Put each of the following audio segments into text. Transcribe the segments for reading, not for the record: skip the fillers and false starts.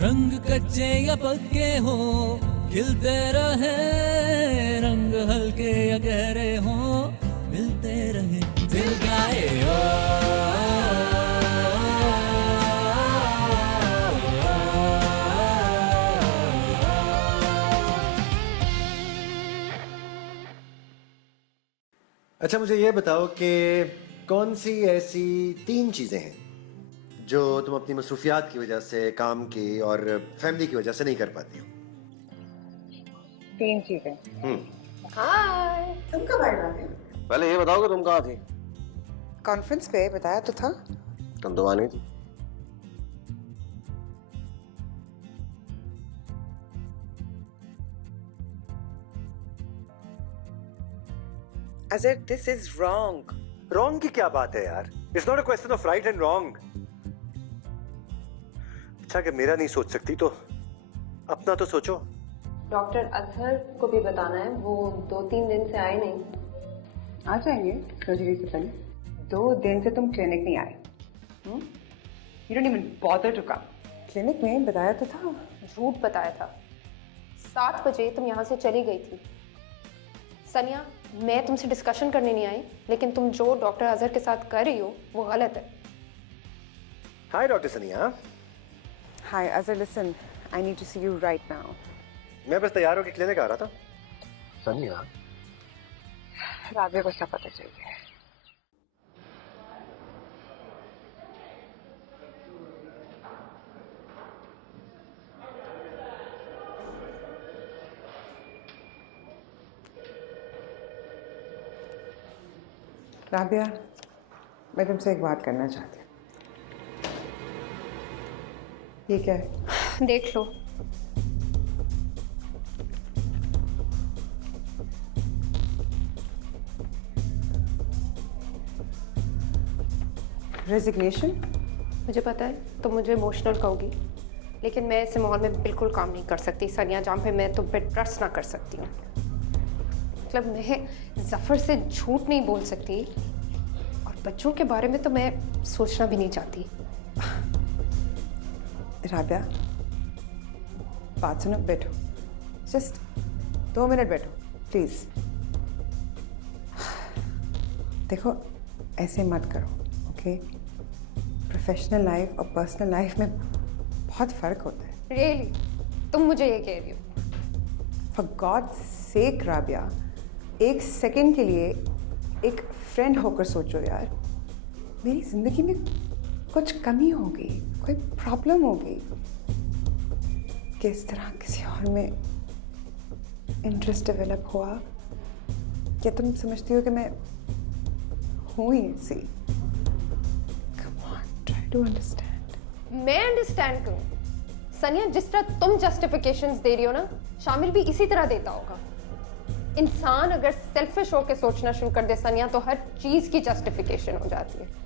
रंग कच्चे या पक्के हो खिलते रहे, रंग हल्के या गहरे हो मिलते रहे, दिल गाए ओ। अच्छा मुझे ये बताओ कि कौन सी ऐसी 3 चीज़ें हैं जो तुम अपनी मसरूफियात की वजह से, काम की और फैमिली की वजह से नहीं कर पाती हो? 3 चीजें। हाय। तुम कब आए राधे? पहले ये बताओ कि तुम कहाँ थी? कॉन्फ्रेंस पे बताया तो था। तुम तो वहाँ नहीं थी। अजर, दिस इज रॉन्ग। रॉन्ग की क्या बात है यार? It's not a question of right and wrong. अच्छा कि मेरा नहीं सोच सकती तो अपना तो सोचो। डॉक्टर अजहर को भी बताना है, वो 2-3 दिन से आए नहीं। आ जाएंगे सर्जरी से पहले। 2 दिन से तुम क्लिनिक नहीं आए। You don't even bother to come. Clinic में बताया तो था। झूठ बताया था। 7 बजे तुम यहाँ से चली गई थी। सनिया, मैं तुमसे डिस्कशन करने नहीं आई, लेकिन तुम जो डॉक्टर अजहर के साथ कर रही हो वो गलत है। हाय doctor Sania. Hi Azar, listen, I need to see you right now. मैं बस तैयार होकर क्लिनिक आ रहा था। सनिया, राधे को सब पता चल गया है। राबिया, मैं तुमसे एक बात करना चाहती हूँ। ये क्या है? देख लो। रेजिग्नेशन? मुझे पता है तुम मुझे इमोशनल कहोगी, लेकिन मैं ऐसे माहौल में बिल्कुल काम नहीं कर सकती सनिया, जहाँ पे मैं तुम पे ट्रस्ट ना कर सकती हूँ। मतलब मैं जफ़र से झूठ नहीं बोल सकती, और बच्चों के बारे में तो मैं सोचना भी नहीं चाहती। राबिया, बात सुनो, बैठो। जस्ट 2 मिनट बैठो प्लीज। देखो, ऐसे मत करो, ओके? प्रोफेशनल लाइफ और पर्सनल लाइफ में बहुत फर्क होता है। रियली? तुम मुझे ये कह रही हो? For God sake Rabia, 1 second के लिए एक फ्रेंड होकर सोचो यार। मेरी जिंदगी में कुछ कमी होगी, कोई प्रॉब्लम होगी कि इस तरह किसी और में इंटरेस्ट डेवलप हुआ। क्या तुम समझती हो कि मैं हूँ ही ऐसी? Come on, try to understand. मैं अंडरस्टैंड करूं? सनिया, जिस तरह तुम जस्टिफिकेशंस दे रही हो ना, शामिर भी इसी तरह देता होगा। इंसान अगर सेल्फिश होकर सोचना शुरू कर दे सनिया, तो हर चीज की जस्टिफिकेशन हो जाती है।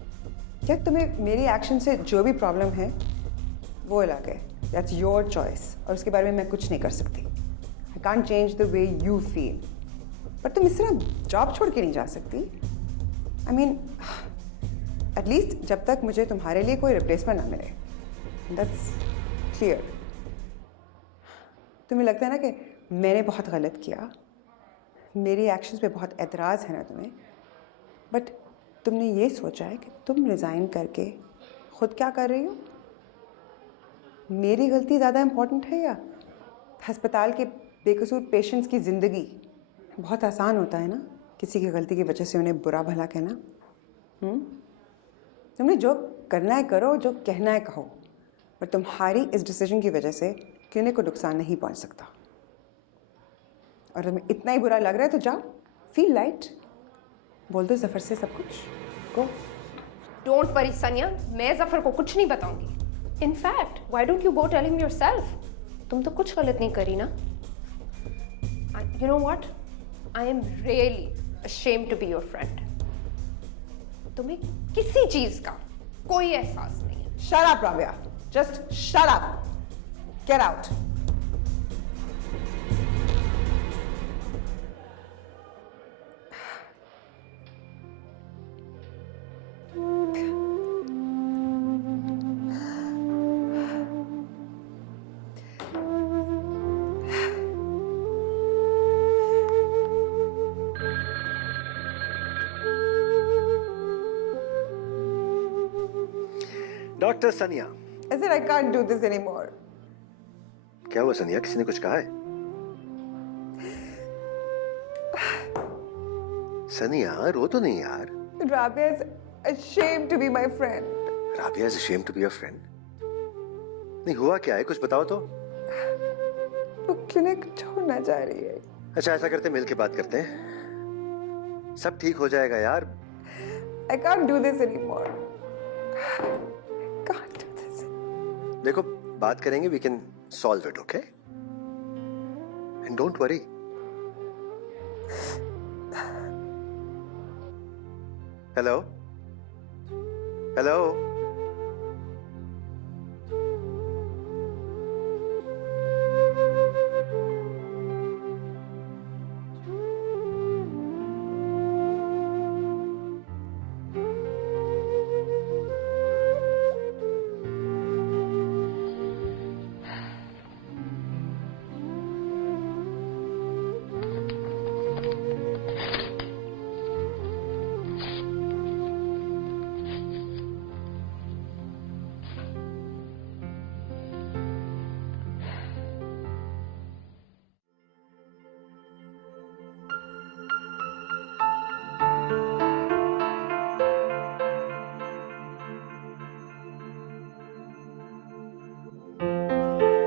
क्या तुम्हें मेरी एक्शन से जो भी प्रॉब्लम है वो अलग है? दैट्स योर चॉइस, और उसके बारे में मैं कुछ नहीं कर सकती। I can't change the way you feel. पर तुम इस तरह जॉब छोड़ के नहीं जा सकती। आई मीन, एटलीस्ट जब तक मुझे तुम्हारे लिए कोई रिप्लेसमेंट ना मिले। That's clear. तुम्हें लगता है ना कि मैंने बहुत गलत किया, मेरी एक्शंस पे बहुत एतराज़ है ना तुम्हें, बट तुमने ये सोचा है कि तुम रिज़ाइन करके खुद क्या कर रही हो? मेरी गलती ज़्यादा इम्पोर्टेंट है या अस्पताल के बेकसूर पेशेंट्स की ज़िंदगी? बहुत आसान होता है ना किसी की गलती की वजह से उन्हें बुरा भला कहना। तुमने जो करना है करो, जो कहना है कहो, पर तुम्हारी इस डिसीजन की वजह से क्लिनिक को नुकसान नहीं पहुंच सकता। और तुम्हें इतना ही बुरा लग रहा है तो जाओ, फील लाइट, बोल दो जफर से सब कुछ। गो। डोंट वरी सनिया, मैं जफर को कुछ नहीं बताऊंगी। In fact why don't you go tell him yourself? तुम तो कुछ गलत नहीं करी ना। You know what, I am really ashamed to be your friend. तुम्हें किसी चीज का कोई एहसास नहीं है। Shut up Rabia, just shut up, get out. Doctor Sania. I said I can't do this anymore. क्या हुआ सनिया, किसी ने कुछ कहा है? सनिया रो तो नहीं यार। Rabia is ashamed to be my friend. Rabia is ashamed to be your friend? नहीं हुआ क्या है, कुछ बताओ तो। वो क्लिनिक छोड़ना चाह रही है। अच्छा ऐसा करते मिल के बात करते हैं, सब ठीक हो जाएगा यार। I can't do this anymore. Can't do this. देखो बात करेंगे, we can solve it, okay? And don't worry. Hello? Hello?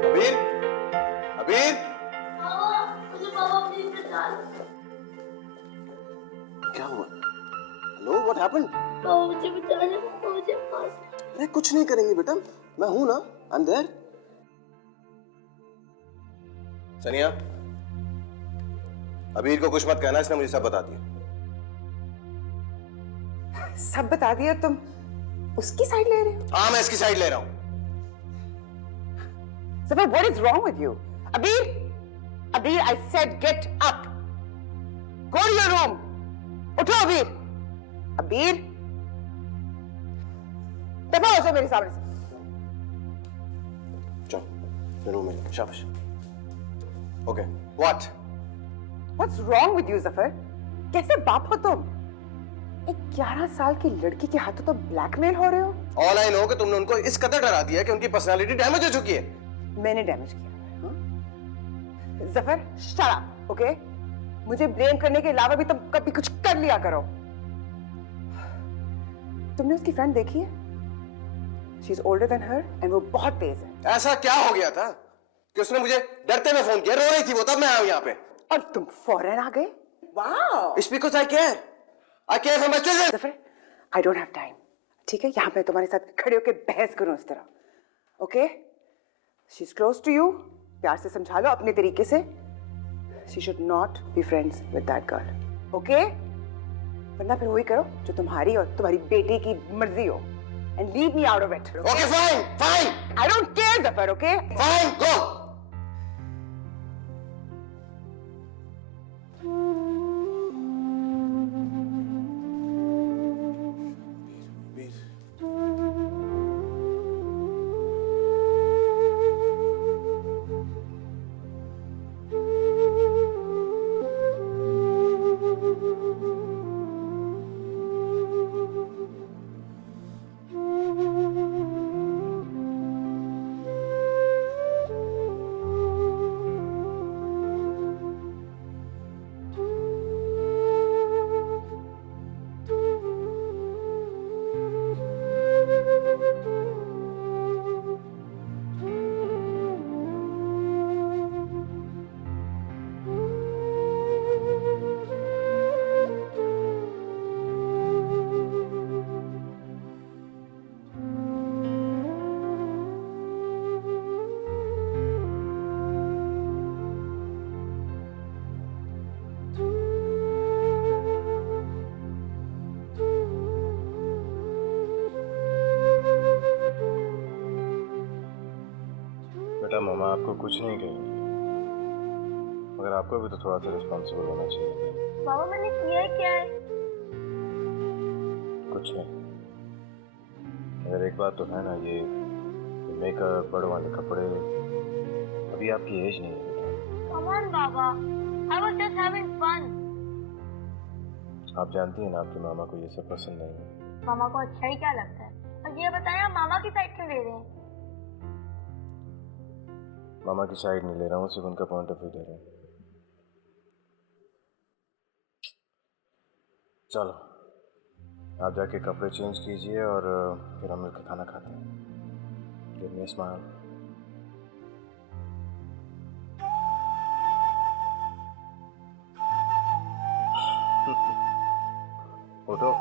अबीर, अबीर, मुझे पापा प्लीज बचा लो। क्या हुआ? Hello, what happened? पापा मुझे बचा लो, पापा मुझे मार दो। अरे कुछ नहीं करेंगे बेटा, मैं हूं ना, आई एम देयर। सनिया, अबीर को कुछ मत कहना, इसने मुझे सब बता दिया। सब बता दिया, तुम उसकी साइड ले रहे हो? हाँ मैं इसकी साइड ले रहा हूँ। Zafar, what is wrong with you? Abir, Abir, I said get up. Go to your room. उठो अबीर। अबीर, दफा हो जाओ मेरे सामने से। चलो रूम में, शाबाश। Okay, what? What's wrong with you, Zafar? कैसे बाप हो तुम? एक 11 साल की लड़की के हाथों तो ब्लैकमेल हो रहे हो? ऑल आई नो कि तुमने उनको इस कदर डरा दिया कि उनकी पर्सनालिटी डैमेज हो चुकी है। मैंने डैमेज किया, हाँ? Zafar, shut up, okay? मुझे ब्लेम करने के अलावा भी तुम कभी कुछ कर लिया करो। तुमने उसकी फ्रेंड देखी है? She is older than her and वो बहुत तेज है। ऐसा क्या हो गया था कि उसने मुझे डरते हुए फोन किया, रो रही थी वो, तब मैं आया यहाँ पे। और तुम फौरन आ गए? वाह! It's because I care. I care for my children. Zafar, I don't have time. ठीक है, यहाँ पे तुम्हारे साथ खड़े होकर बहस करूं इस तरह, okay? She's close to you. प्यार से समझा लो अपने तरीके से. She should not be friends with that girl. Okay? वरना फिर वही करो जो तुम्हारी और तुम्हारी बेटी की मर्जी हो. And leave me out of it. Okay, fine, fine. I don't care, Zafar. Okay? Fine, go. बेटा मामा आपको कुछ नहीं कहेंगे, मगर आपको भी तो थोड़ा सा रिस्पॉन्सिबल होना चाहिए। पापा मैंने किया क्या है? कुछ नहीं, मगर एक बात तो है ना, ये मेकअप, बड़ों वाले कपड़े, अभी आपकी एज नहीं है बेटा। Come on, Baba. I was just having fun. आप जानती हैं ना आपकी मामा को ये सब पसंद नहीं है। मामा को अच्छा ही क्या लगता है? और ये बताएं आप मामा की साइड क्यों ले रहे हैं? मामा की साइड नहीं ले रहा हूँ, सिर्फ उनका पॉइंट ऑफ व्यू दे रहा हूँ। चलो आप जाके कपड़े चेंज कीजिए और फिर हम मिलकर खाना खाते हैं। Give me a smile. उठो,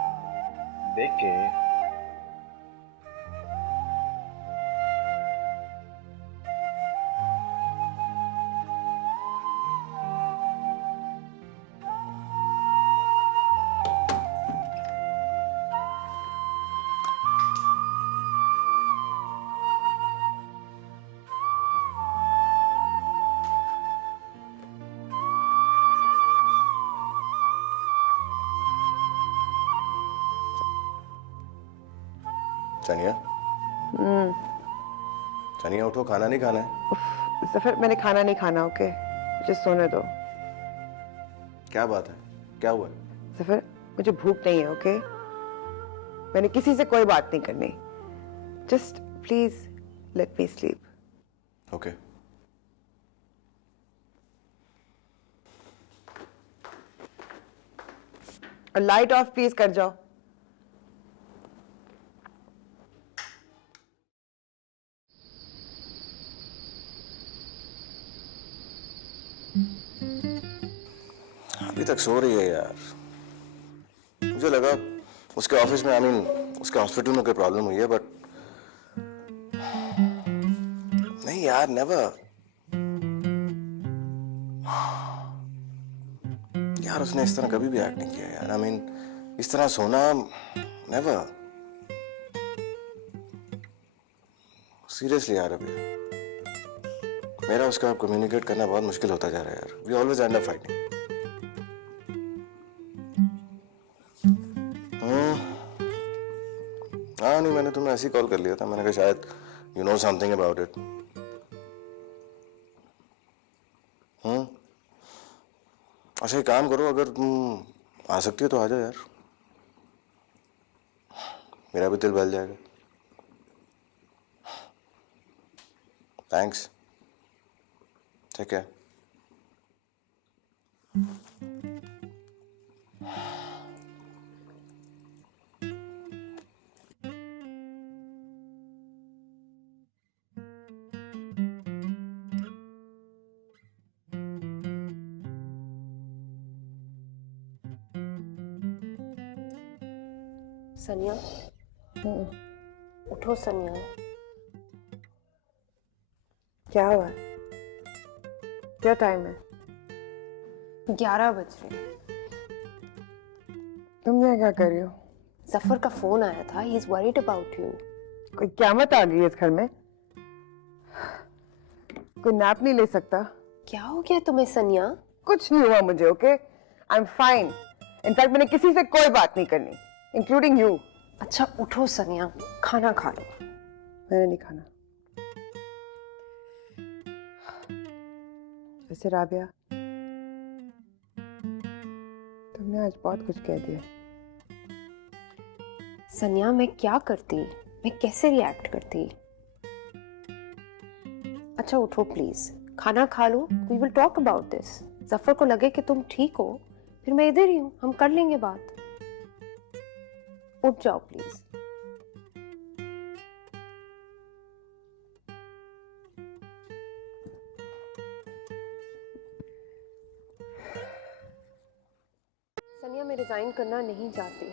देख के। सानिया, सानिया उठो, खाना नहीं खाना है? जफर मैंने खाना नहीं खाना, ओके मुझे सोने दो। क्या बात है, क्या हुआ? जफर मुझे भूख नहीं है, ओके मैंने किसी से कोई बात नहीं करनी। Just please let me sleep. Okay. और लाइट ऑफ प्लीज कर जाओ। अभी तक सो रही है यार। मुझे लगा उसके ऑफिस में, आई मीन उसके हॉस्पिटल में कोई प्रॉब्लम हुई है, बट नहीं यार, नेवर। यार उसने इस तरह कभी भी एक्ट नहीं किया यार। आई मीन इस तरह सोना, नेवर। सीरियसली यार, अभी मेरा उसका कम्युनिकेट करना बहुत मुश्किल होता जा रहा है यार। We always end up fighting. हाँ नहीं, मैंने तुम्हें ऐसे ही कॉल कर लिया था। मैंने कहा शायद you know something about it. अच्छा एक काम करो, अगर तुम आ सकती हो तो आ जाओ यार, मेरा भी दिल बहल जाएगा। थैंक्स, ठीक है। सनिया, उठो सनिया। क्या हुआ? क्या टाइम है? 11 बज रहे हैं। तुम यहाँ क्या कर रही हो? जफर का फोन आया था, he is worried about you. कोई क़यामत आ गई है इस घर में? कोई नैप नहीं ले सकता? क्या हो गया तुम्हें सनिया? कुछ नहीं हुआ मुझे, okay I am fine. In fact मैंने किसी से कोई बात नहीं करनी, इंक्लूडिंग यू। अच्छा उठो सनिया, खाना खा लो। मैंने नहीं खाना। वैसे राबिया, तुमने आज बहुत कुछ कह दिया। सनिया मैं क्या करती, मैं कैसे रिएक्ट करती? अच्छा उठो प्लीज, खाना खा लो, we will talk about this. Zafar को लगे कि तुम ठीक हो, फिर मैं इधर ही हूं, हम कर लेंगे बात। उठ जाओ प्लीज। सनिया मैं रिजाइन करना नहीं चाहती,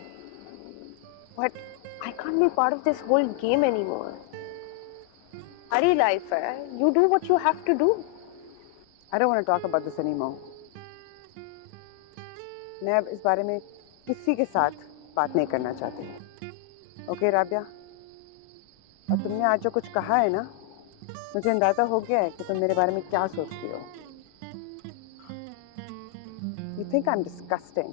but I can't be part of this whole game anymore. हमारी लाइफ है, you do what you have to do. I don't want to talk about this anymore. मैं अब इस बारे में किसी के साथ बात नहीं करना चाहती। ओके राबिया? और तुमने आज जो कुछ कहा है ना, मुझे अंदाजा हो गया है कि तुम मेरे बारे में क्या सोचती हो। You think I'm disgusting.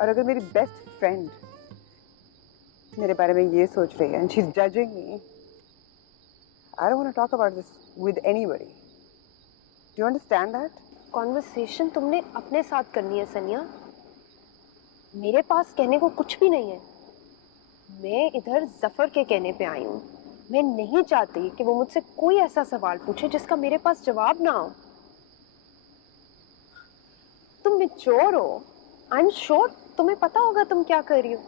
और अगर मेरी बेस्ट फ्रेंड मेरे बारे में ये सोच रही है and she's judging me, I don't want to talk about this with anybody. Do you understand that? Conversation तुमने अपने साथ करनी है सनिया। मेरे पास कहने को कुछ भी नहीं है। मैं इधर जफर के कहने पे आई हूँ। मैं नहीं चाहती कि वो मुझसे कोई ऐसा सवाल पूछे जिसका मेरे पास जवाब ना हो। तुम मेच्योर हो, आई एम श्योर तुम्हें पता होगा तुम क्या कर रही हो।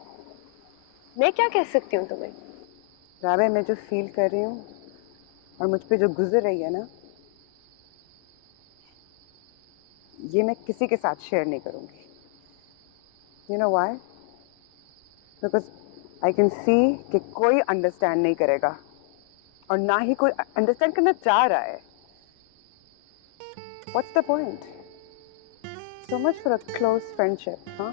मैं क्या कह सकती हूँ तुम्हें? राबे, मैं जो फील कर रही हूँ और मुझ पे जो गुजर रही है ना, ये मैं किसी के साथ शेयर नहीं करूँगी। You know why? Because I can see कि कोई अंडरस्टैंड नहीं करेगा और ना ही कोई अंडरस्टैंड करना चाह रहा है। What's the point? So much for a close friendship, हाँ?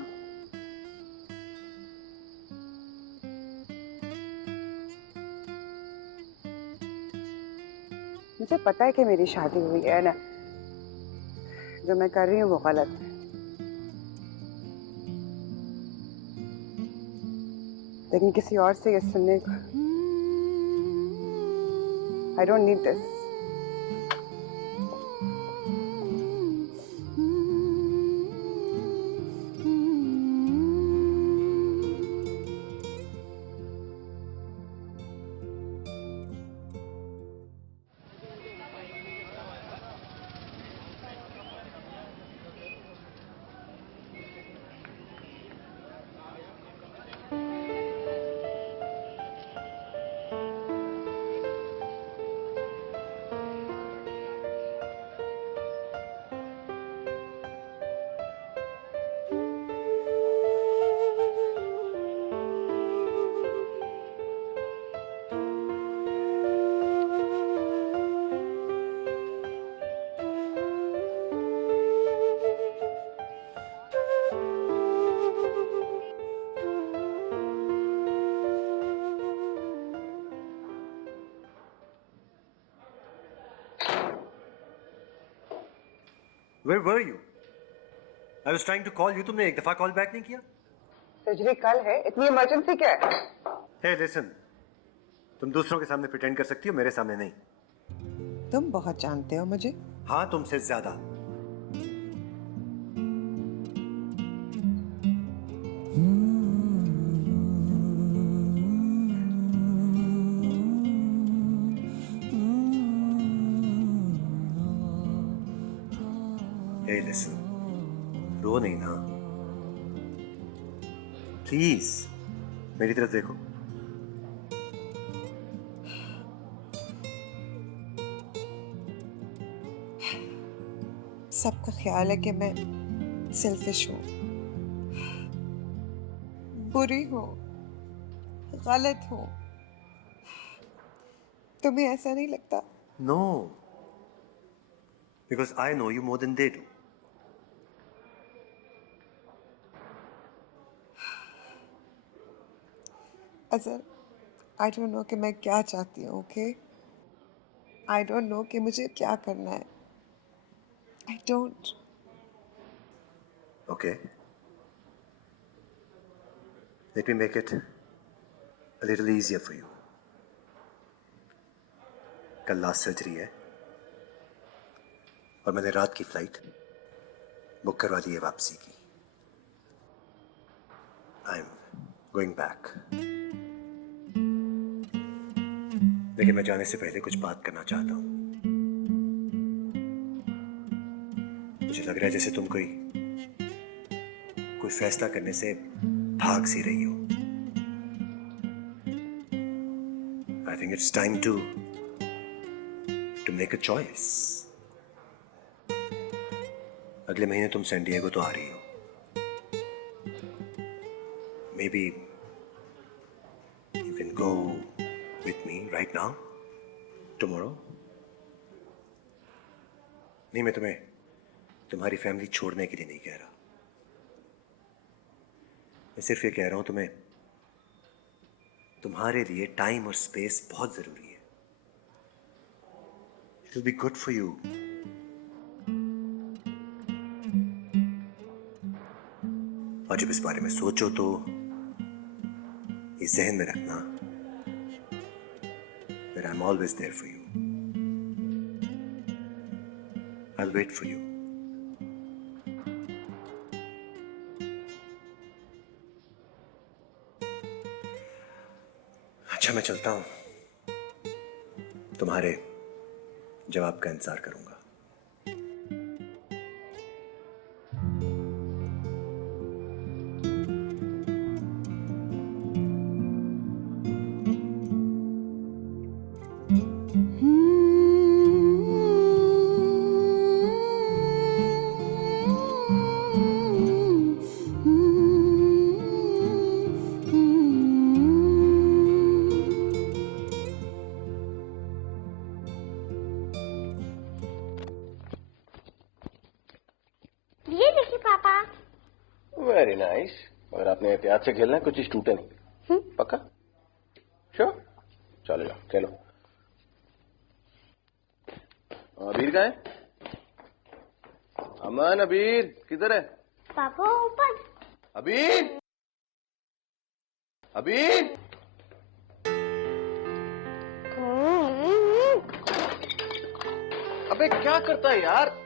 मुझे पता है कि मेरी शादी हुई है ना, जो मैं कर रही हूँ वो गलत है, लेकिन किसी और से ये सुनने को I don't need this. Where were you? I was trying to call you. तुमने एक दफा कॉल बैक नहीं किया? सर्जरी कल है, इतनी इमरजेंसी क्या है? Hey, listen. तुम दूसरों के सामने प्रिटेंड कर सकती हो, मेरे सामने नहीं। तुम बहुत जानते हो मुझे। हाँ, तुमसे ज्यादा। Hey, listen. रो नहीं ना। प्लीज मेरी तरफ देखो। सबका ख्याल है कि मैं सेल्फिश हूँ, बुरी हूँ, गलत हूँ। तुम्हें ऐसा नहीं लगता? No, because I know you more than they do. अजर, आई डोंट नो कि मैं क्या चाहती हूँ, ओके? आई डोंट नो कि मुझे क्या करना है। I don't. Okay. Let me make it a little easier for you. कल लास्ट सर्जरी है और मैंने रात की फ्लाइट बुक करवा दी है वापसी की। I am going back. लेकिन मैं जाने से पहले कुछ बात करना चाहता हूँ। मुझे लग रहा है जैसे तुम कोई फैसला करने से भाग सी रही हो। I think it's time to make a choice. अगले महीने तुम सैन डिएगो तो आ रही हो। Maybe you can go with me right now, tomorrow. नहीं, मैं तुम्हें तुम्हारी फैमिली छोड़ने के लिए नहीं कह रहा। मैं सिर्फ ये कह रहा हूं तुम्हें तुम्हारे लिए टाइम और स्पेस बहुत जरूरी है। It will be good for you. और जब इस बारे में सोचो तो ये ज़हन में रखना that I'm always there for you. I'll wait for you. अच्छा मैं चलता हूं, तुम्हारे जवाब का इंतजार करूंगा। ये देखिए पापा। Very nice. अगर आपने एहतियात से खेलना है कुछ चीज टूटे नहीं। पक्का? श्योर? चलो जाओ खेलो। अबीर कहाँ है? अमन, अबीर किधर है? पापा ऊपर। अबीर, अबीर। अबे क्या करता है यार?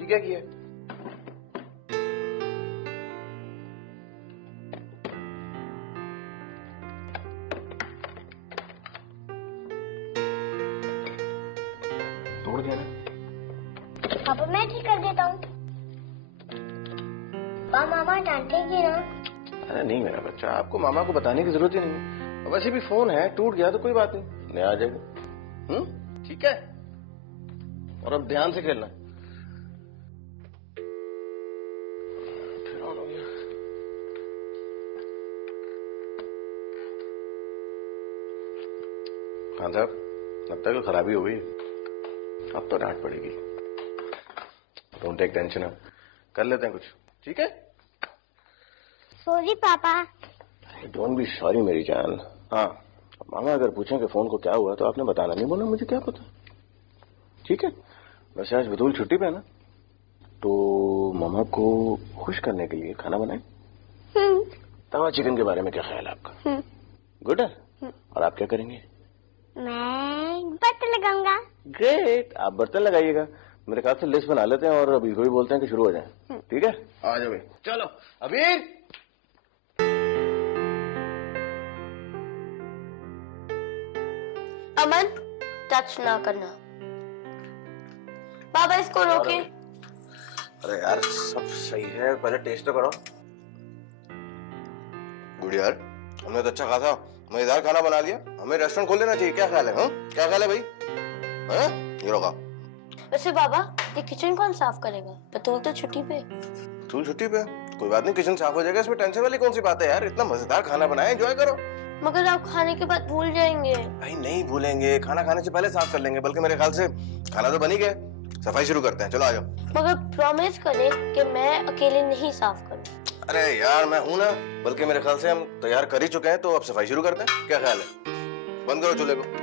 ये क्या किया? तोड़ दिया ना? पापा मैं ठीक कर देता हूँ। मामा डांटेगी ना? अरे नहीं मेरा बच्चा, आपको मामा को बताने की जरूरत ही नहीं है। वैसे भी फोन है, टूट गया तो कोई बात नहीं, नया आ जाएगा। ठीक है? और अब ध्यान से खेलना। फिर ऑन हो गया। हाँ साहब, लगता है कि खराबी हो गई। अब तो डांट पड़ेगी। डोंट टेक टेंशन, कर लेते हैं कुछ, ठीक है? सॉरी पापा। डोंट बी सॉरी मेरी जान। हाँ, मामा अगर पूछें कि फोन को क्या हुआ तो आपने बताना नहीं, बोला मुझे क्या पता। ठीक है? वैसे आज बतूल छुट्टी पे है ना, तो मामा को खुश करने के लिए खाना बनाए। तवा चिकन के बारे में क्या ख्याल है आपका? गुड है। और आप क्या करेंगे? मैं बर्तन लगाऊंगा। ग्रेट, आप बर्तन लगाइएगा। मेरे ख्याल से लिस्ट बना लेते हैं और अभी कोई बोलते हैं कि शुरू हो जाए। ठीक है? आ जाओ भाई। चलो अबीर। अमन, टच ना करना। बाबा इसको रोके। अरे यार सब सही है, पहले टेस्ट तो करो। गुड यार, हमने तो अच्छा खासा मजेदार खाना बना लिया। हमें रेस्टोरेंट खोल लेना चाहिए, क्या ख्याल है? क्या ख्याल है भाई? ये रोका। वैसे बाबा, ये किचन कौन साफ करेगा? बतौल तो छुट्टी पे। तू छुट्टी पे? कोई बात नहीं, किचन साफ हो जाएगा, इसमें टेंशन वाली कौन सी बात है यार? इतना मजेदार खाना बनाया, एंजॉय करो। मगर आप खाने के बाद भूल जाएंगे। भाई नहीं भूलेंगे, खाना खाने से पहले साफ कर लेंगे। बल्कि मेरे ख्याल से खाना तो बन ही गया, सफाई शुरू करते हैं। चलो आ जाओ। मगर प्रॉमिस करें कि मैं अकेले नहीं साफ करूँ। अरे यार मैं हूं ना, बल्कि मेरे ख्याल से हम तैयार कर ही चुके हैं, तो अब सफाई शुरू करते हैं। क्या ख्याल है? बंद करो चूल्हे को।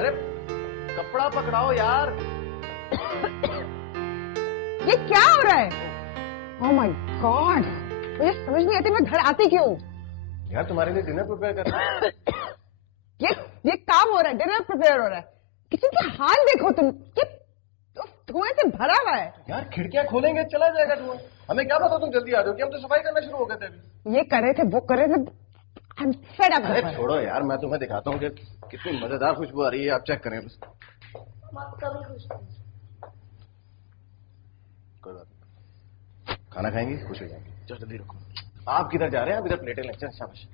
अरे कपड़ा पकड़ाओ यार। ये क्या हो रहा है? ओह माय गॉड, मुझे समझ नहीं आती मैं घर आती क्यों? यार तुम्हारे लिए डिनर प्रिपेयर कर रहा हूं। ये काम हो रहा है, डिनर प्रिपेयर हो रहा है। किसी के हाल देखो तुम, ये धुएं से भरा हुआ है। यार खिड़कियां खोलेंगे चला जाएगा धुआं। हमें क्या पता तुम जल्दी आ जाओ, कि हम तो सफाई करना शुरू हो गए थे अभी। ये करे थे वो करे थे, I'm fed up। अरे छोड़ो यार, मैं तुम्हें दिखाता हूँ कि कितनी मजेदार खुशबू आ रही है। आप चेक करें बस। कोई बात नहीं, खाना खाएंगे खुश हो जाएंगे। चलो जल्दी रखो। आप किधर जा रहे हैं? आप इधर प्लेटें लें। चल शाबाश।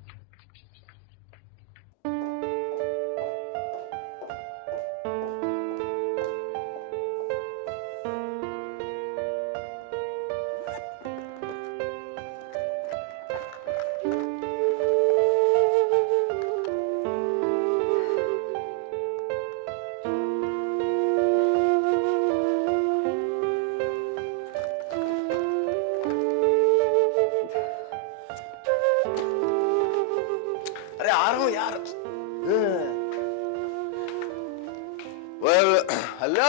अरे आ रहा हूँ यार। वेल हेलो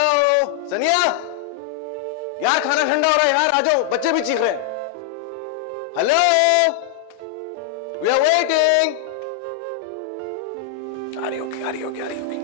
सनिया, यार खाना ठंडा हो रहा है यार, आ जाओ, बच्चे भी चीख रहे हैं। Hello we are waiting. आ रही होगी, आ रही होगी, आ रही होगी।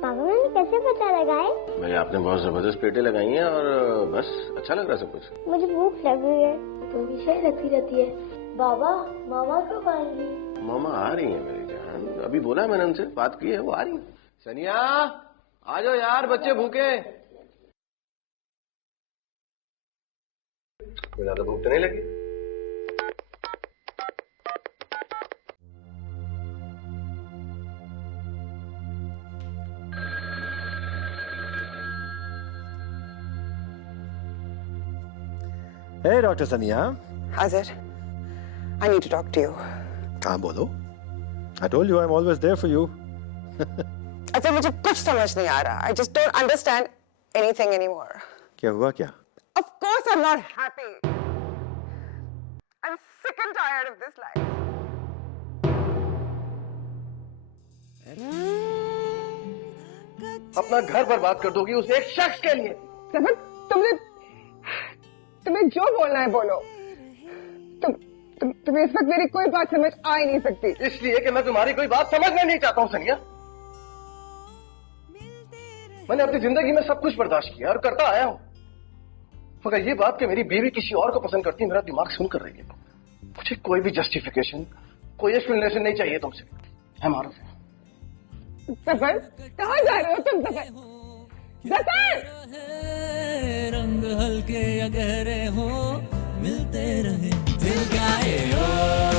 पापा मैंने कैसे पता लगाए? भाई आपने बहुत जबरदस्त प्लेटें लगाई हैं और बस अच्छा लग रहा है सब कुछ। मुझे भूख लग रही है। तो हमेशा ही लगती रहती है। बाबा मामा कब आएंगी? मामा आ रही है मेरी जान, अभी बोला है मैंने उनसे, बात की है, वो आ रही है। सनिया आ जाओ यार, बच्चे भूखे। कोई ज्यादा भूख तो नहीं लगी? Hey, Dr. Sania. Hazar, I need to talk to you. हाँ बोलो। I told you I'm always there for you. अच्छा मुझे कुछ समझ नहीं आ रहा. I just don't understand anything anymore. क्या हुआ क्या? Of course I'm not happy. I'm sick and tired of this life. अपना घर बर्बाद कर दोगी उस एक शख्स के लिए। सफर, तुम्हें जो बोलना है बोलो. तुम्हें इस वक्त मेरी कोई बात समझ आ ही नहीं सकती. इसलिए कि मैं तुम्हारी कोई बात समझना नहीं चाहता हूँ सनिया। मैंने अपनी जिंदगी में सब कुछ बर्दाश्त किया और करता आया हूँ, मगर ये बात कि मेरी बीवी किसी और को पसंद करती है, मेरा दिमाग सुन कर रही है। मुझे कोई भी जस्टिफिकेशन, कोई एक्सप्लेनेशन नहीं चाहिए तुमसे। है मारो सफर, कहाँ जा रहे हो तुम? सफर, रंग हल्के या गहरे हो, मिलते रहे दिल गाए हो।